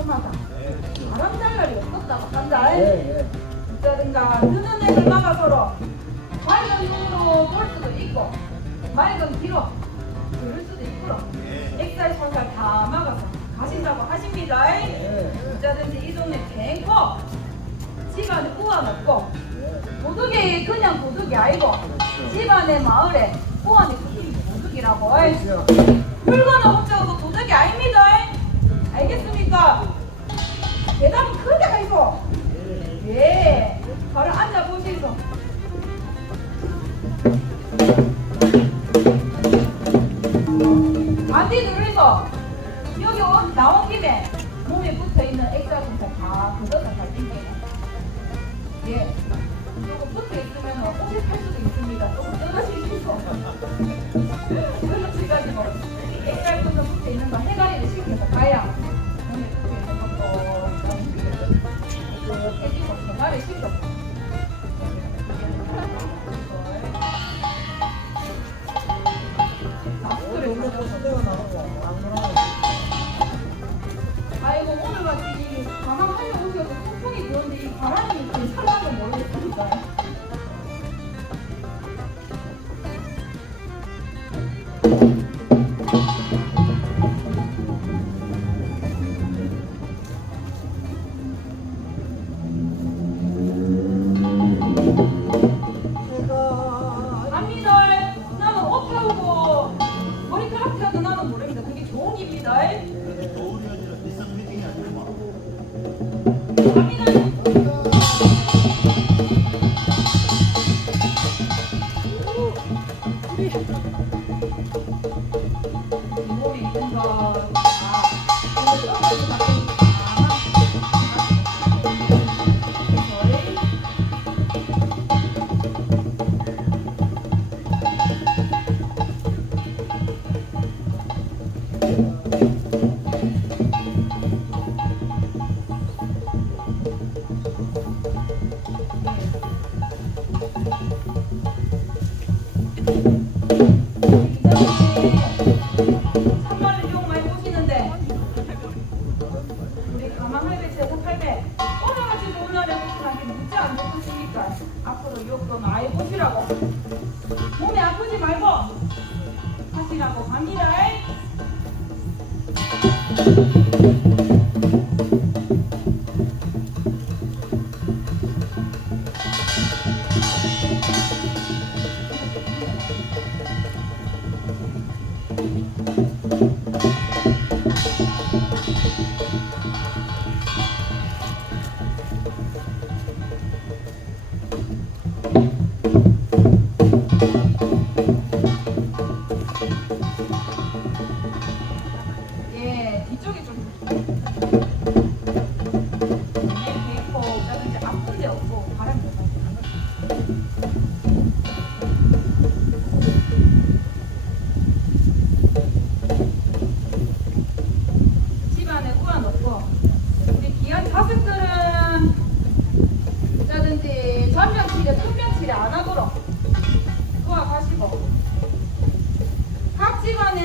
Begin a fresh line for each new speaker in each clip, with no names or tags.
보통하다. 바람 잘 날이 없었다고 한다.
예. 예.
어쩌든가 느는 애를 막아서로 맑은 눈으로 볼 수도 있고 맑은 귀로 들을 수도 있고 액살 선살 다 막아서 가신다고 하십니다.
예.
어쩌든지 이 동네 뱅코 집안에 우환 없고 도둑이 그냥 도둑이 아니고 집안에 마을에 우환이 그게 도둑이라고
그렇죠.
물건을 훔쳐도 도둑이 아닙니다 알겠습니까? 대답은 크게 하이소 예. 바로 앉아보시소 안뒤 누르고 여기 온- 나온 김에 몸에 붙어 있는 액자 분사 다 걷어서 갈게요. 예. 조금 붙어 있으면 옷을 팔 수도 있습니다. 조금 떨어지시고 떨어지가지고 액자 분사 붙어 있는 거 해가리를 시켜서 가야 시켜서
오늘 오늘 무슨 데가 나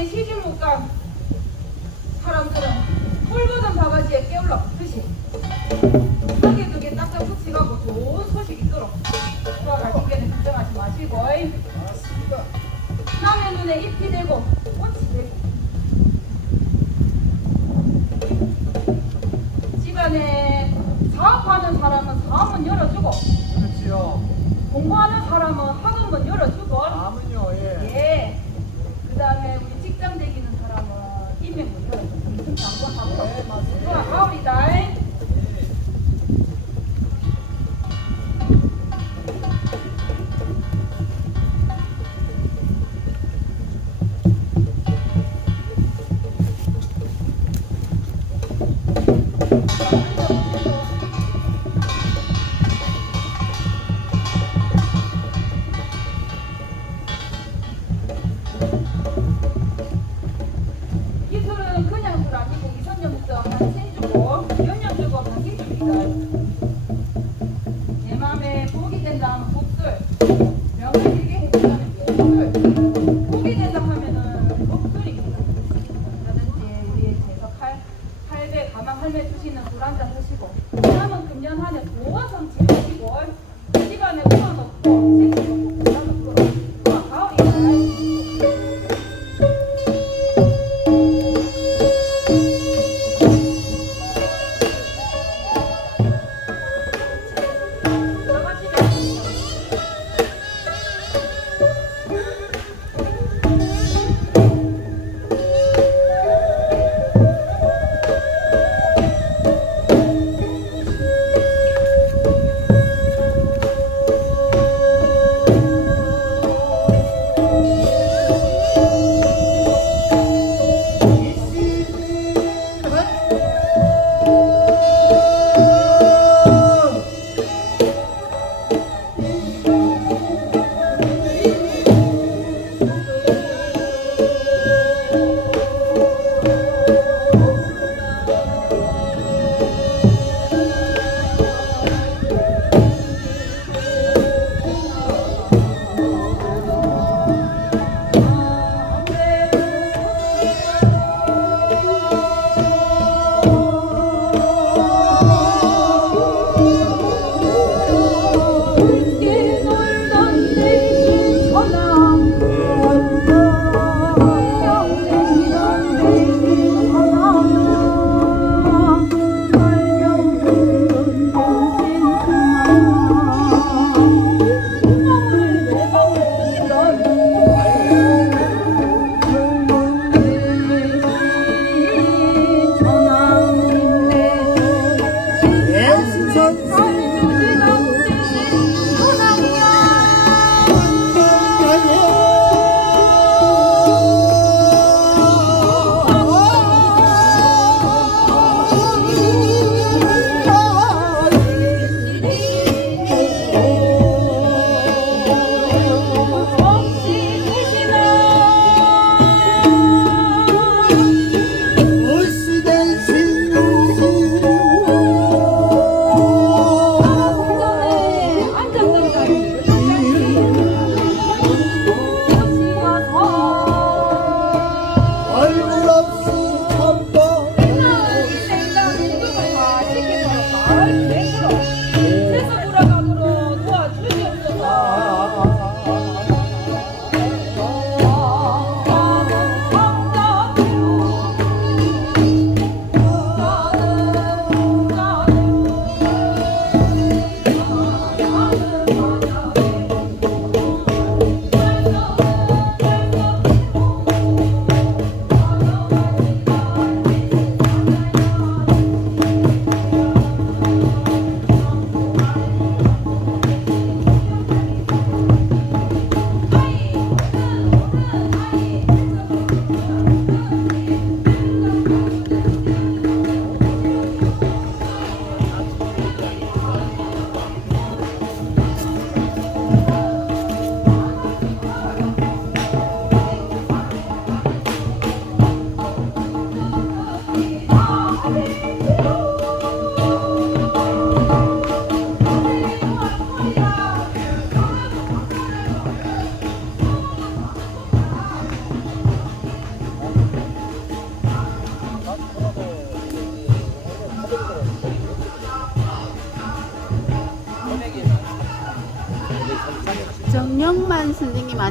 각 집안에 시집 못 간 사람들은 홀보던 바가지에 깨울러 듯이 두개 두개 딱딱 붙이가고 좋은 소식 있도록 도와가시기에는 걱정하지 마시고
맞습니다.
남의 눈에 잎이 되고 꽃이 되고 집안에 사업하는 사람은 사업문 열어주고
그렇지요.
공부하는 사람은 학원문 열어주고
다음은요. 예.
예. 그 다음에 우리 직장 다니는 사람은 임명문 열어주고 무슨 장부하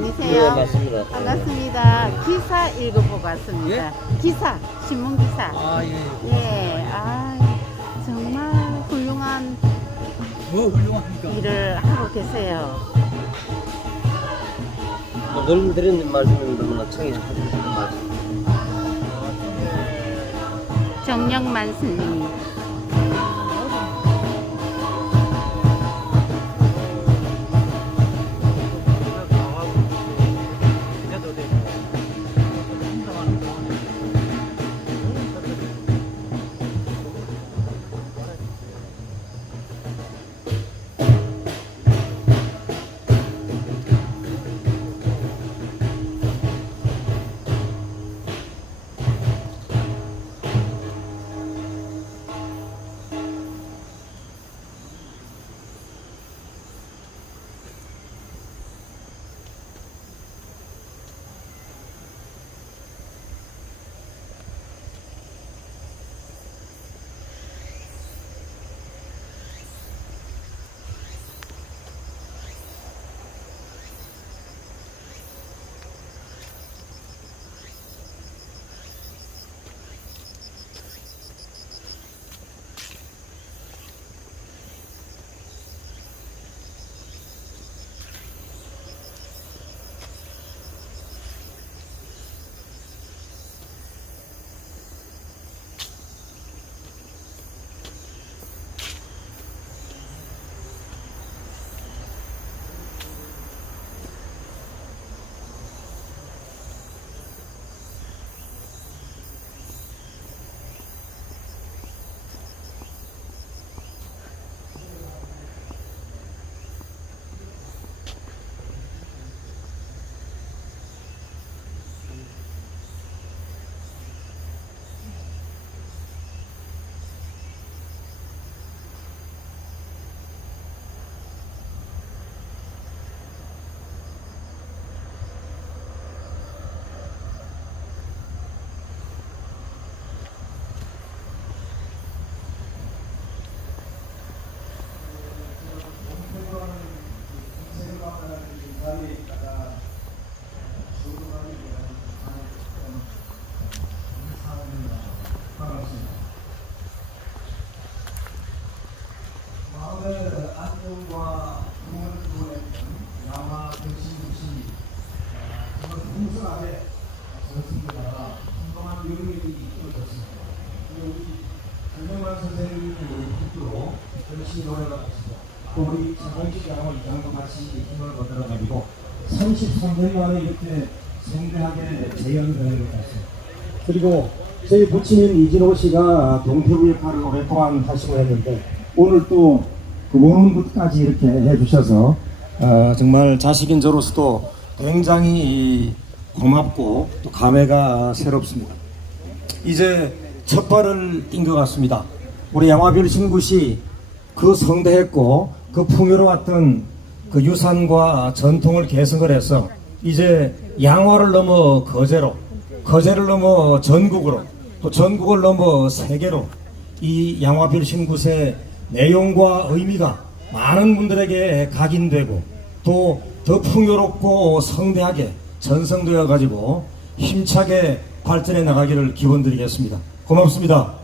아니세요?
네, 맞습니다.
반갑습니다. 기사 읽어보고 왔습니다. 기사, 신문 기사.
아, 예.
예, 아, 정말 훌륭한
뭐 훌륭합니까?
일을 하고 계세요.
늘 드리는 말씀은 너무나 청해 주시는 말씀.
정영만 선생님.
정말 풍성하게 전승되다가 풍성한 영역이 이끌어졌습니다. 우리 전영만 선생님의 뜻으로 열심히 노력하시고 또 우리 장원식 양을 이장도 같이 힘을 거들어가지고 33년 만에 이렇게 성대하게 것 같습니다. 그리고 저희 부친인 이진호 씨가 동태구 역할을 오랫동안 하시고 했는데 오늘 또그 모는 것까지 이렇게 해주셔서 어, 정말 자식인 저로서도 굉장히 고맙고 또 감회가 새롭습니다. 이제 첫 발을 띈 것 같습니다. 우리 양화별 신굿이 그 성대했고 그 풍요로웠던 그 유산과 전통을 계승을 해서 이제 양화를 넘어 거제로 거제를 넘어 전국으로 또 전국을 넘어 세계로 이 양화별 신굿의 내용과 의미가 많은 분들에게 각인되고 또 더 풍요롭고 성대하게 전성되어 가지고 힘차게 발전해 나가기를 기원 드리겠습니다. 고맙습니다.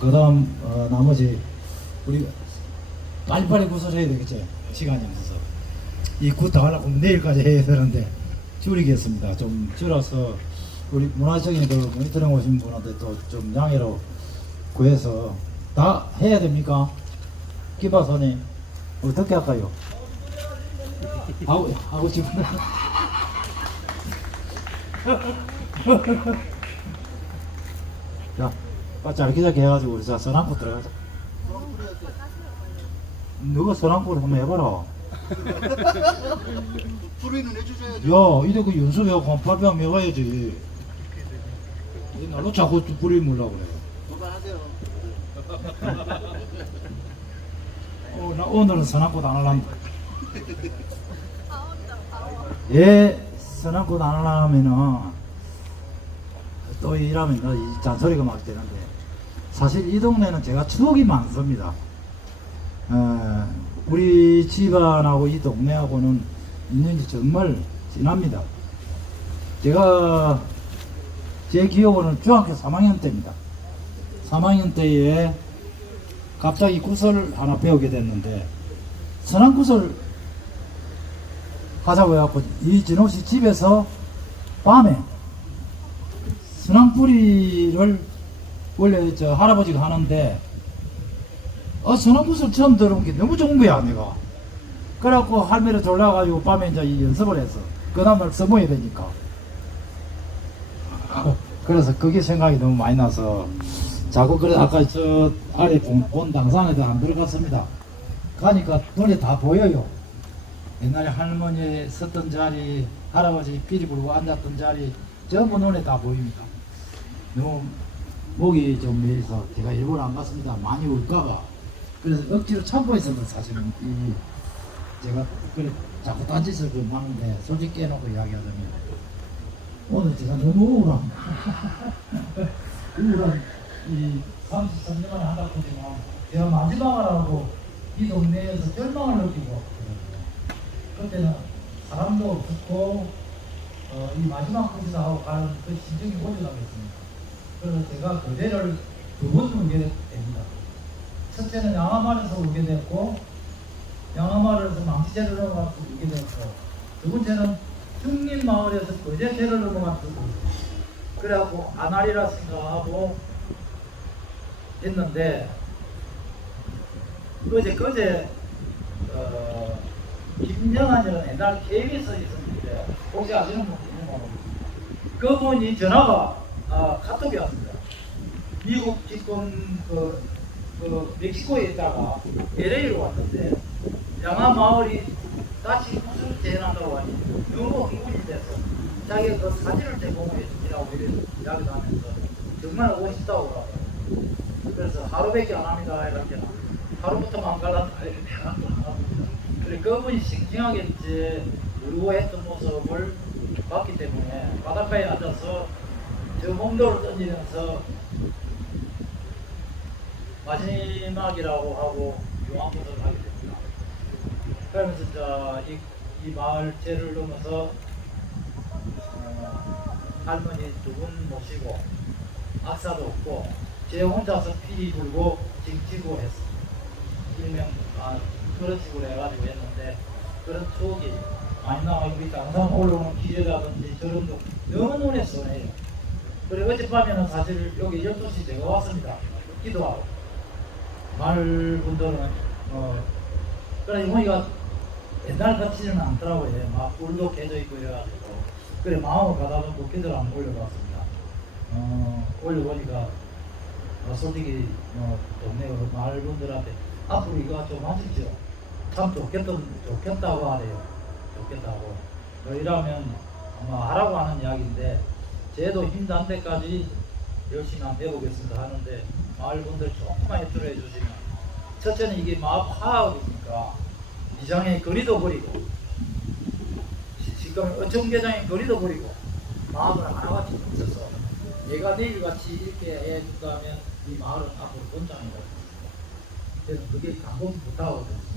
그 다음 어, 나머지 우리 빨리빨리 구설해야 되겠지 시간이 없어서 이 굿 다 하려고 내일까지 해야 되는데 줄이겠습니다 좀 줄여서 우리 문화적인 그 모니터링 오신 분한테 또좀 양해로 구해서 다 해야 됩니까? 기바선이 어떻게 할까요? 하고, 하고 싶은 자, 바짝 기자게 해가지고 우리 자 선앙코 들어가자. 너가 선앙코를 한번 해봐라.
풀이는 해주셔야죠.
야, 이래 그 연습해갖고 한 발표하면 해봐야지. 이 날로 자꾸 뿌리 물라 그래.
그만하세요.
어, 나 오늘은 선앙코도 안 할란다. 예, 선왕꾼 안 하려면은 또 일하면 이 잔소리가 막 되는데 사실 이 동네는 제가 추억이 많습니다. 어, 우리 집안하고 이 동네하고는 인연이 정말 진합니다. 제가 제 기억으로는 중학교 3학년 때입니다. 3학년 때에 갑자기 구슬 하나 배우게 됐는데 선왕구슬 하자고 해갖고 이진호 씨 집에서 밤에 선왕뿌리를 원래 저 할아버지가 하는데 어 선왕구슬 처음 들은 게 너무 좋은 거야 내가 그래갖고 할매를 졸라가지고 밤에 이제 이 연습을 했어 그 다음날 써모야 되니까 그래서 그게 생각이 너무 많이 나서 자꾸 그래 아까 저 아래 본, 본 당산에도 안 들어갔습니다. 가니까 눈에 다 보여요. 옛날에 할머니 섰던 자리 할아버지 피리 불고 앉았던 자리 전부 눈에 다 보입니다. 너무 목이 좀 메서 제가 일부러 안 갔습니다. 많이 울까봐. 그래서 억지로 참고 있었는데 사실은 이 제가 그래 자꾸 딴짓을 좀 하는데 솔직히 깨놓고 이야기하자면 오늘 제가 너무 우울합니다 우울한 이 33년 만에 한다 보지만 제가 마지막을 하고 이 동네에서 절망을 느끼고. 그때는 사람도 없었고 어, 이 마지막 하고 가는 그 심정이 오져가겠습니다. 그래서 제가 그대를 두번 울게 됩니다. 첫째는 양화마을에서 울게 됐고 양화마을에서 망치제를 넘어가서 울게 됐고 두 번째는 흉림마을에서 울게 됐어요. 그래갖고 안하리라 생각하고 했는데 그제 그제 어, 김정한이라는 옛날 KBS 있었는데 혹시 아시는 분 있는 거 그분이 전화가 아, 카톡이 왔습니다. 미국 지금 그, 그 멕시코에 있다가 LA로 왔는데 양화 마을이 다시 무슨 재난다고 하니 너무 흥분이 돼서 자기가 그 사진을 제공해 주기라고 이야기를 하면서 정말 오고 싶다고 그러더라고요. 그래서 하루밖에 안 합니다. 이렇게 하루부터만 갈라 그래 그분이 싱싱하게 이제 울고했던 모습을 봤기 때문에 바닷가에 앉아서 저 홍도를 던지면서 마지막이라고 하고 용왕부를 하게 됩니다. 그러면서 이제 이, 이 마을제를 넘어서 어, 할머니 두 분 모시고 악사도 없고 제 혼자서 피 불고 징치고 했어. 일명 아 그렇지고 해가지고 했는데 그런 추억이 많이 나가고 있다. 항상 올라오는 기회라든지 저런 거 너무 눈에 선해요. 그래 어젯밤에는 사실 여기 12시 제가 왔습니다. 기도하고 말분들은 어 그래 이모니가 옛날 같지는 않더라고요. 막 울도 깨져 있고 이래가지고 그래 마음을 가다듬고 기도를 한번 올려봤습니다. 어 올려보니까 어, 솔직히 뭐 동네 말분들한테 앞으로 이거 좀 하십시오. 참 좋겠다, 좋겠다고 하래요. 좋겠다고. 뭐 이러면 아마 하라고 하는 이야기인데 쟤도 힘든 데까지 열심히 한번 해보겠습니다 하는데 마을 분들 조금만 협조를 해주시면 첫째는 이게 마을 파악이니까 이장의 거리도 버리고 시- 지금 어청계장의 거리도 버리고 마음을 하나같이 뭉쳐서 얘가 내일같이 이렇게 해준다면 이 마을은 앞으로 번창이다. 그래서 그게 감동 부탁하거든요.